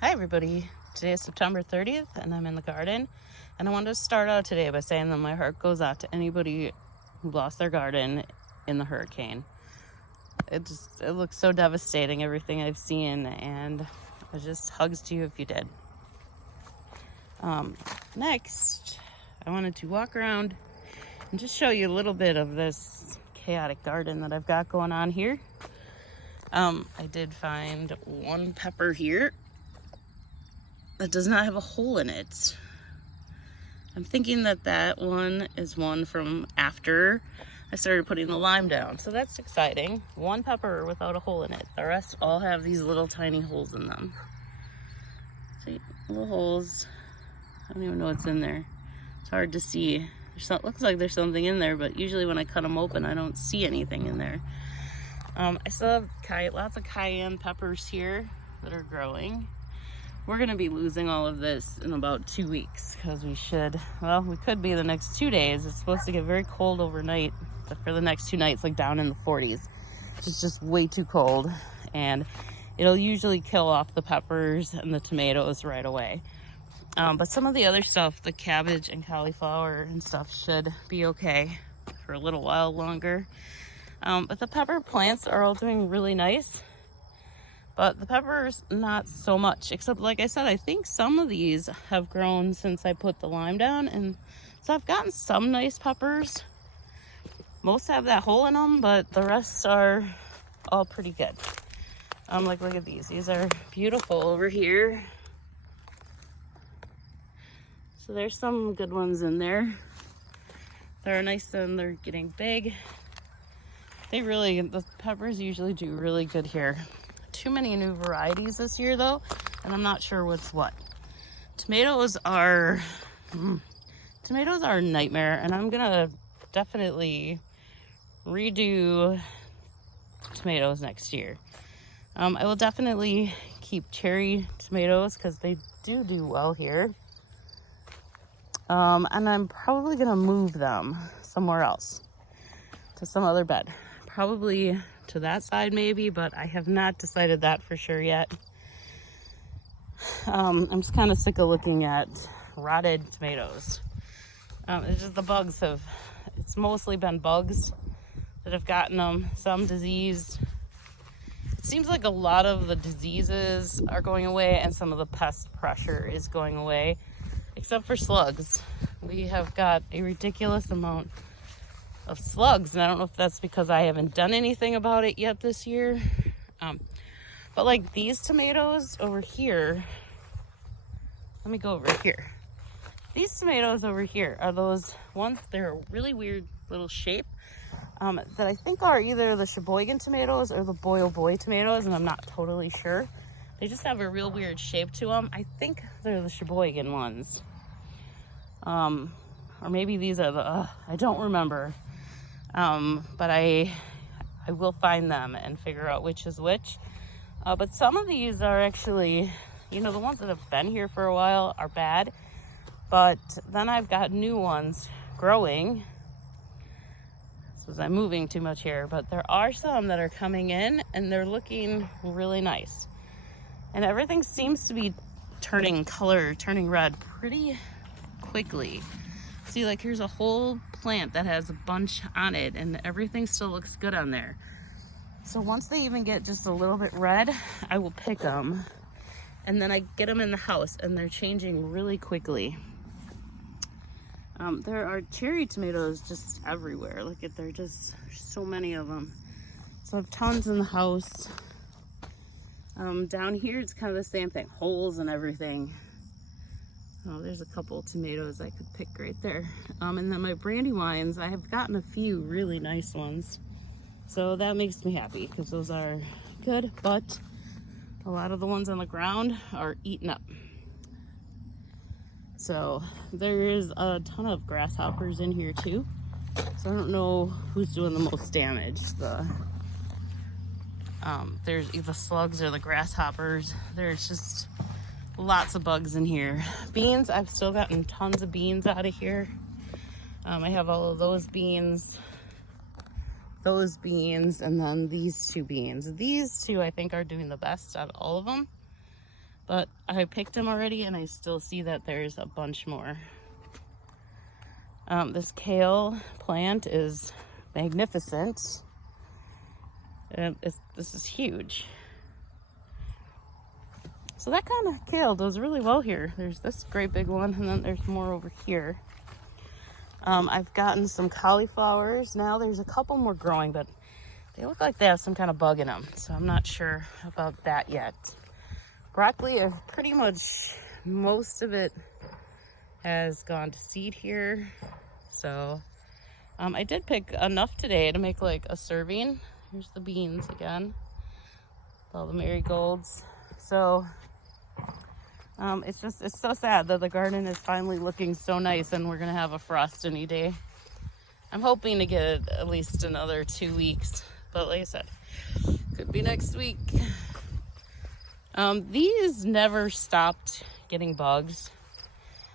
Hi everybody, today is September 30th and I'm in the garden, and I wanted to start out today by saying that my heart goes out to anybody who lost their garden in the hurricane. It looks so devastating, everything I've seen, and it just hugs to you if you did. Next, I wanted to walk around and just show you a little bit of this chaotic garden that I've got going on here. I did find one pepper here that does not have a hole in it. I'm thinking that that one is one from after I started putting the lime down. So that's exciting. One pepper without a hole in it. The rest all have these little tiny holes in them. See, little holes. I don't even know what's in there. It's hard to see. Looks like there's something in there, but usually when I cut them open, I don't see anything in there. I still have lots of cayenne peppers here that are growing. We're gonna be losing all of this in about 2 weeks because we could be the next 2 days. It's supposed to get very cold overnight, but for the next 2 nights, like down in the 40s. It's just way too cold, and it'll usually kill off the peppers and the tomatoes right away. But some of the other stuff, the cabbage and cauliflower and stuff, should be okay for a little while longer. But the pepper plants are all doing really nice. But the peppers, not so much, except like I said, I think some of these have grown since I put the lime down. And so I've gotten some nice peppers. Most have that hole in them, but the rest are all pretty good. Like look at these. These are beautiful over here. So there's some good ones in there. They're nice and they're getting big. The peppers usually do really good here. Too many new varieties this year though, and I'm not sure what's what. Tomatoes are a nightmare, and I'm gonna definitely redo tomatoes next year. I will definitely keep cherry tomatoes because they do well here. And I'm probably gonna move them somewhere else to some other bed. Probably to that side maybe, but I have not decided that for sure yet. I'm just kind of sick of looking at rotted tomatoes. It's just it's mostly been bugs that have gotten them, some disease. It seems like a lot of the diseases are going away and some of the pest pressure is going away, except for slugs. We have got a ridiculous amount of slugs, and I don't know if that's because I haven't done anything about it yet this year. But like these tomatoes over here, let me go over here. These tomatoes over here are those ones, they're a really weird little shape that I think are either the Sheboygan tomatoes or the Boy Boy tomatoes, and I'm not totally sure. They just have a real weird shape to them. I think they're the Sheboygan ones. Or maybe these are I don't remember. But I will find them and figure out which is which. But some of these are actually, the ones that have been here for a while are bad. But then I've got new ones growing. I'm moving too much here, but there are some that are coming in and they're looking really nice. And everything seems to be turning red pretty quickly. See, like here's a whole plant that has a bunch on it and everything still looks good on there. So once they even get just a little bit red, I will pick them, and then I get them in the house and they're changing really quickly. There are cherry tomatoes just everywhere. Look at, there's so many of them. So I have tons in the house. Down here it's kind of the same thing, holes and everything. Oh, there's a couple tomatoes I could pick right there. And then my brandywines, I have gotten a few really nice ones. So that makes me happy because those are good, but a lot of the ones on the ground are eaten up. So there is a ton of grasshoppers in here too. So I don't know who's doing the most damage. There's either slugs or the grasshoppers. There's just lots of bugs in here. Beans, I've still gotten tons of beans out of here. I have all of those beans, and then these two beans. These two I think are doing the best out of all of them. but I picked them already and I still see that there's a bunch more. This kale plant is magnificent. This is huge. So that kind of kale does really well here. There's this great big one, and then there's more over here. I've gotten some cauliflowers. Now there's a couple more growing, but they look like they have some kind of bug in them, so I'm not sure about that yet. Broccoli, pretty much most of it has gone to seed here. So I did pick enough today to make like a serving. Here's the beans again, all the marigolds. So it's so sad that the garden is finally looking so nice and we're gonna have a frost any day. I'm hoping to get at least another 2 weeks, but like I said, could be next week. These never stopped getting bugs.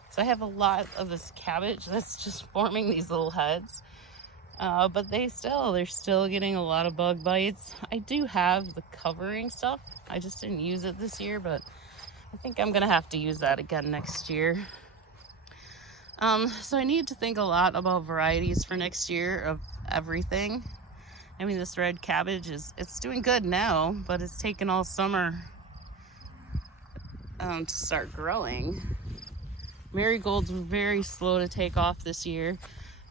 So I have a lot of this cabbage that's just forming these little heads. But they're still getting a lot of bug bites. I do have the covering stuff. I just didn't use it this year, but I think I'm gonna have to use that again next year. So I need to think a lot about varieties for next year of everything. I mean, this red cabbage it's doing good now, but it's taken all summer to start growing. Marigolds were very slow to take off this year.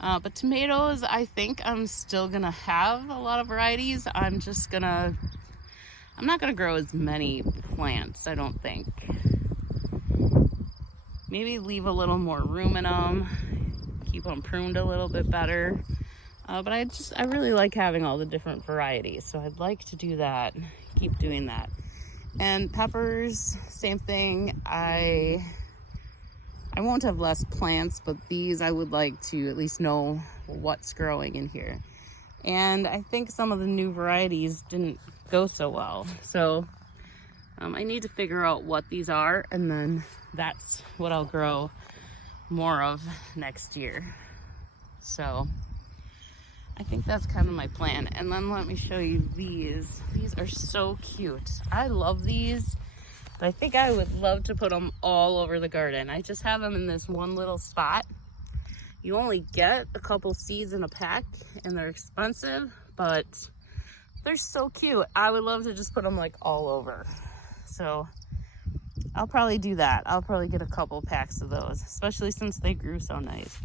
But tomatoes, I think I'm still gonna have a lot of varieties. I'm not gonna grow as many plants, I don't think. Maybe leave a little more room in them, keep them pruned a little bit better. But I really like having all the different varieties, so I'd like to do that, keep doing that. And peppers, same thing. I won't have less plants, but these I would like to at least know what's growing in here. And I think some of the new varieties didn't go so well. So I need to figure out what these are, and then that's what I'll grow more of next year. So I think that's kind of my plan. And then let me show you these. These are so cute. I love these. I think I would love to put them all over the garden. I just have them in this one little spot. You only get a couple seeds in a pack and they're expensive, but they're so cute. I would love to just put them like all over. So I'll probably do that. I'll probably get a couple packs of those, especially since they grew so nice.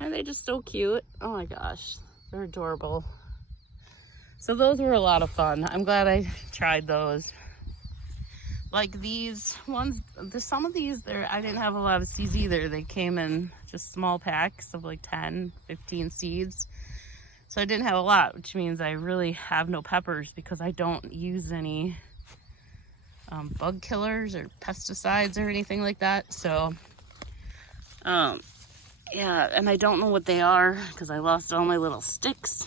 Aren't they just so cute? Oh my gosh, they're adorable. So those were a lot of fun. I'm glad I tried those. Like these ones, some of these, I didn't have a lot of seeds either. They came in just small packs of like 10, 15 seeds. So I didn't have a lot, which means I really have no peppers because I don't use any bug killers or pesticides or anything like that. So, yeah, and I don't know what they are because I lost all my little sticks.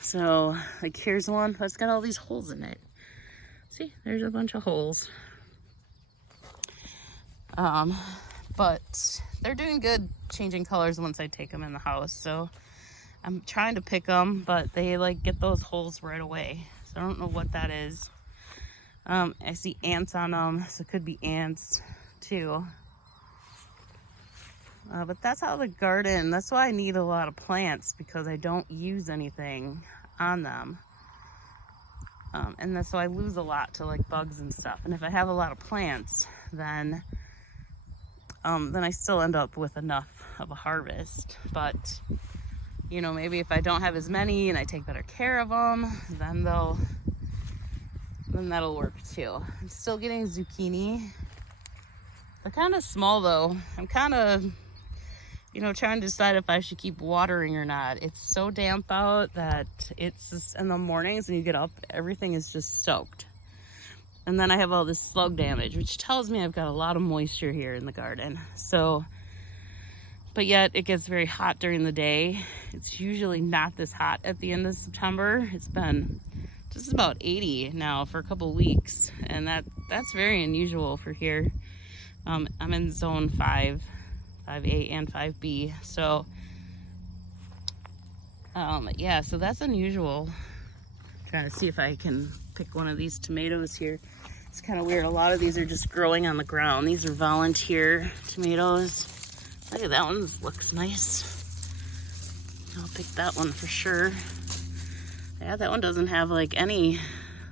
So, like here's one that's got all these holes in it. See, there's a bunch of holes. But they're doing good changing colors once I take them in the house. So I'm trying to pick them, but they like get those holes right away. So I don't know what that is. I see ants on them, so it could be ants too. But that's how the garden, that's why I need a lot of plants, because I don't use anything on them. And that's why I lose a lot to like bugs and stuff. And if I have a lot of plants, then I still end up with enough of a harvest. But you know, maybe if I don't have as many and I take better care of them, then that'll work too. I'm still getting zucchini. They're kind of small though. I'm kind of, you know, trying to decide if I should keep watering or not. It's so damp out that it's just, in the mornings when you get up, everything is just soaked. And then I have all this slug damage, which tells me I've got a lot of moisture here in the garden. So, but yet it gets very hot during the day. It's usually not this hot at the end of September. It's been just about 80 now for a couple weeks. And that's very unusual for here. I'm in zone 5. 5A and 5B. So, yeah, so that's unusual. I'm trying to see if I can pick one of these tomatoes here. It's kind of weird. A lot of these are just growing on the ground. These are volunteer tomatoes. Look at that one, looks nice. I'll pick that one for sure. Yeah, that one doesn't have like any,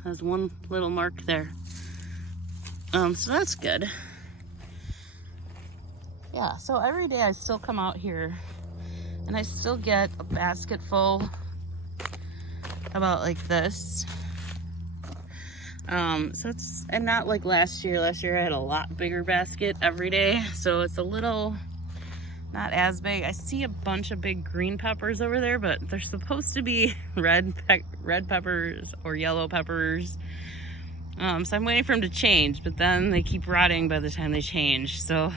there's one little mark there. So that's good. Yeah, so every day I still come out here and I still get a basket full about like this. So it's, and not like last year. Last year I had a lot bigger basket every day, so it's a little not as big. I see a bunch of big green peppers over there, but they're supposed to be red peppers or yellow peppers. So I'm waiting for them to change, but then they keep rotting by the time they change. So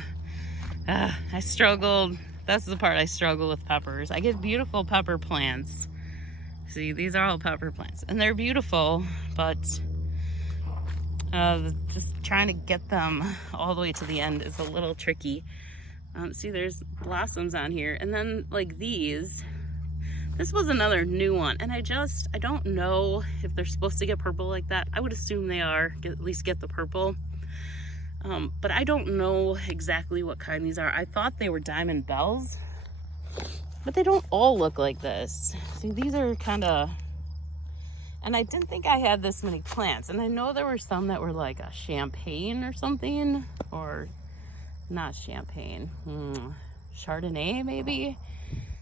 I struggled. That's the part I struggle with peppers. I get beautiful pepper plants. See, these are all pepper plants and they're beautiful, but just trying to get them all the way to the end is a little tricky. See, there's blossoms on here, and then like these, this was another new one, and I don't know if they're supposed to get purple like that. I would assume they are, at least get the purple, but I don't know exactly what kind these are. I thought they were diamond bells, but they don't all look like this. See, these are kind of, and I didn't think I had this many plants. And I know there were some that were like a champagne or something, or not champagne, Chardonnay maybe.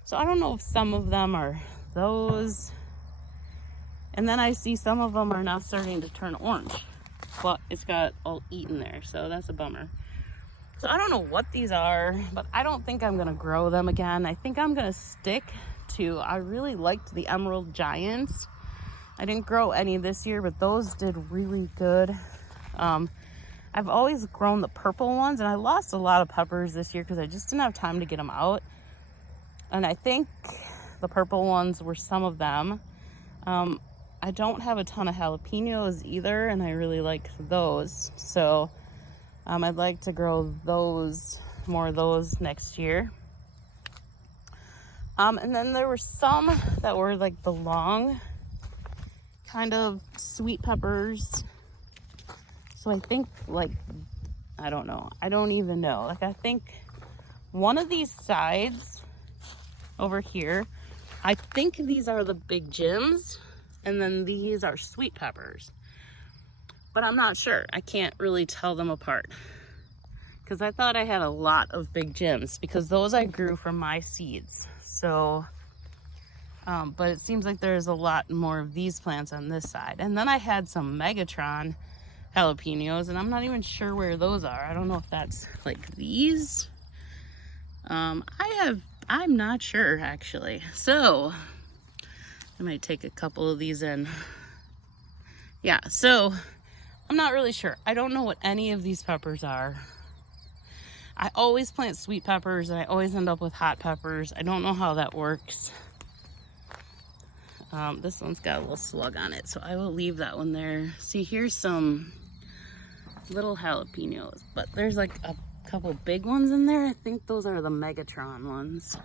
So I don't know if some of them are those. And then I see some of them are now starting to turn orange, but it's got all eaten there. So that's a bummer. So I don't know what these are, but I don't think I'm gonna grow them again. I think I'm gonna stick to, I really liked the Emerald Giants. I didn't grow any this year, but those did really good. I've always grown the purple ones, and I lost a lot of peppers this year because I just didn't have time to get them out. And I think the purple ones were some of them. I don't have a ton of jalapenos either, and I really like those. So I'd like to grow those, more of those next year. And then there were some that were like the long kind of sweet peppers. So I think like, I don't know. I don't even know. Like I think one of these sides over here, I think these are the big Jims, and then these are sweet peppers. But I'm not sure. I can't really tell them apart. Because I thought I had a lot of big Jims, because those I grew from my seeds. So but it seems like there's a lot more of these plants on this side. And then I had some Megatron jalapenos, and I'm not even sure where those are. I don't know if that's like these. I'm not sure actually. So I might take a couple of these in. Yeah, so I'm not really sure. I don't know what any of these peppers are. I always plant sweet peppers and I always end up with hot peppers. I don't know how that works. This one's got a little slug on it, so I will leave that one there. See, here's some little jalapenos, but there's like a couple big ones in there. I think those are the Megatron ones.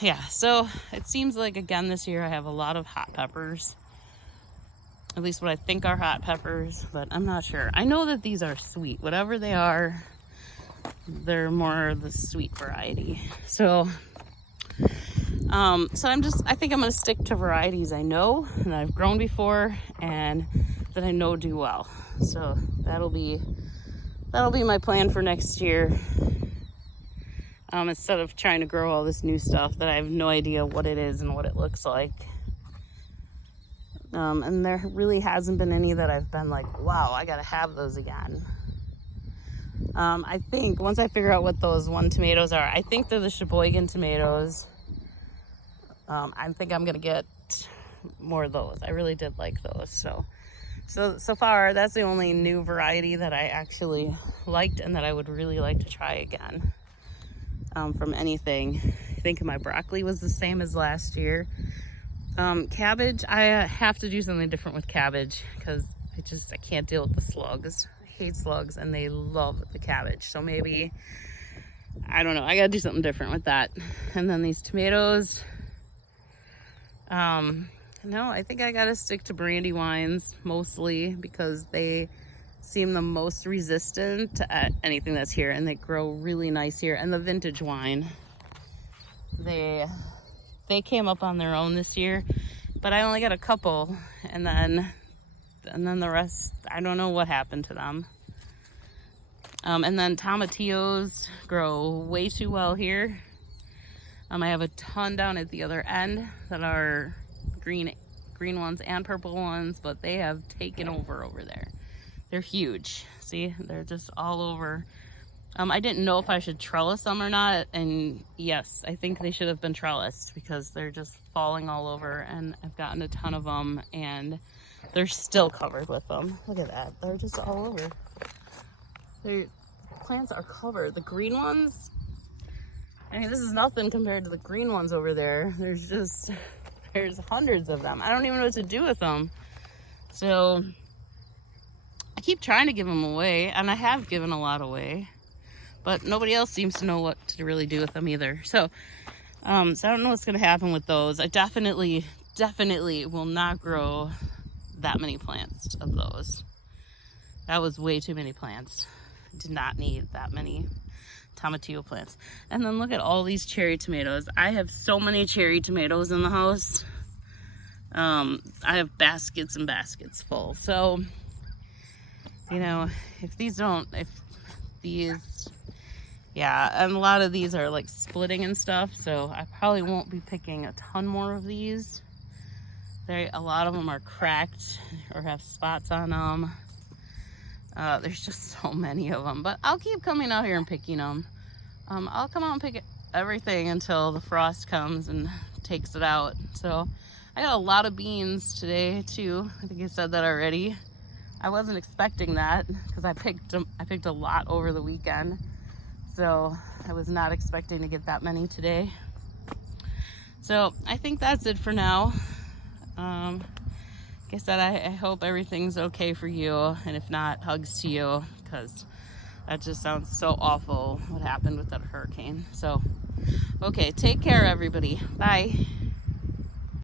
Yeah, so it seems like again this year I have a lot of hot peppers. At least what I think are hot peppers, but I'm not sure. I know that these are sweet. Whatever they are, they're more the sweet variety. So I think I'm gonna stick to varieties I know and I've grown before and that I know do well. So that'll be my plan for next year. Instead of trying to grow all this new stuff that I have no idea what it is and what it looks like. And there really hasn't been any that I've been like, wow, I gotta have those again. I think once I figure out what those one tomatoes are, I think they're the Sheboygan tomatoes. I think I'm gonna get more of those. I really did like those. So far, that's the only new variety that I actually liked and that I would really like to try again. From anything. I think my broccoli was the same as last year. Cabbage, I have to do something different with cabbage because I can't deal with the slugs. I hate slugs and they love the cabbage. So maybe, I don't know, I gotta do something different with that. And then these tomatoes, No, I think I gotta stick to brandy wines mostly because they seem the most resistant to anything that's here, and they grow really nice here. And the vintage wine, they came up on their own this year, but I only got a couple, and then the rest, I don't know what happened to them. And then tomatillos grow way too well here. I have a ton down at the other end that are green ones and purple ones, but they have taken over there. They're huge. See, they're just all over. I didn't know if I should trellis them or not, and yes, I think they should have been trellised because they're just falling all over, and I've gotten a ton of them, and they're still covered with them. Look at that. They're just all over. The plants are covered. The green ones, I mean, this is nothing compared to the green ones over there. There's hundreds of them. I don't even know what to do with them. So I keep trying to give them away, and I have given a lot away, but nobody else seems to know what to really do with them either. So I don't know what's going to happen with those. I definitely will not grow that many plants of those. That was way too many plants. I did not need that many tomatillo plants. And then look at all these cherry tomatoes. I have so many cherry tomatoes in the house. I have baskets and baskets full. So, you know, yeah, and a lot of these are like splitting and stuff, so I probably won't be picking a ton more of these. A lot of them are cracked or have spots on them. There's just so many of them, but I'll keep coming out here and picking them. I'll come out and pick everything until the frost comes and takes it out. So I got a lot of beans today too. I think I said that already. I wasn't expecting that because I picked a lot over the weekend. So I was not expecting to get that many today. So I think that's it for now. Like I said, I hope everything's okay for you, and if not, hugs to you, because that just sounds so awful what happened with that hurricane. So, okay, take care, everybody. Bye.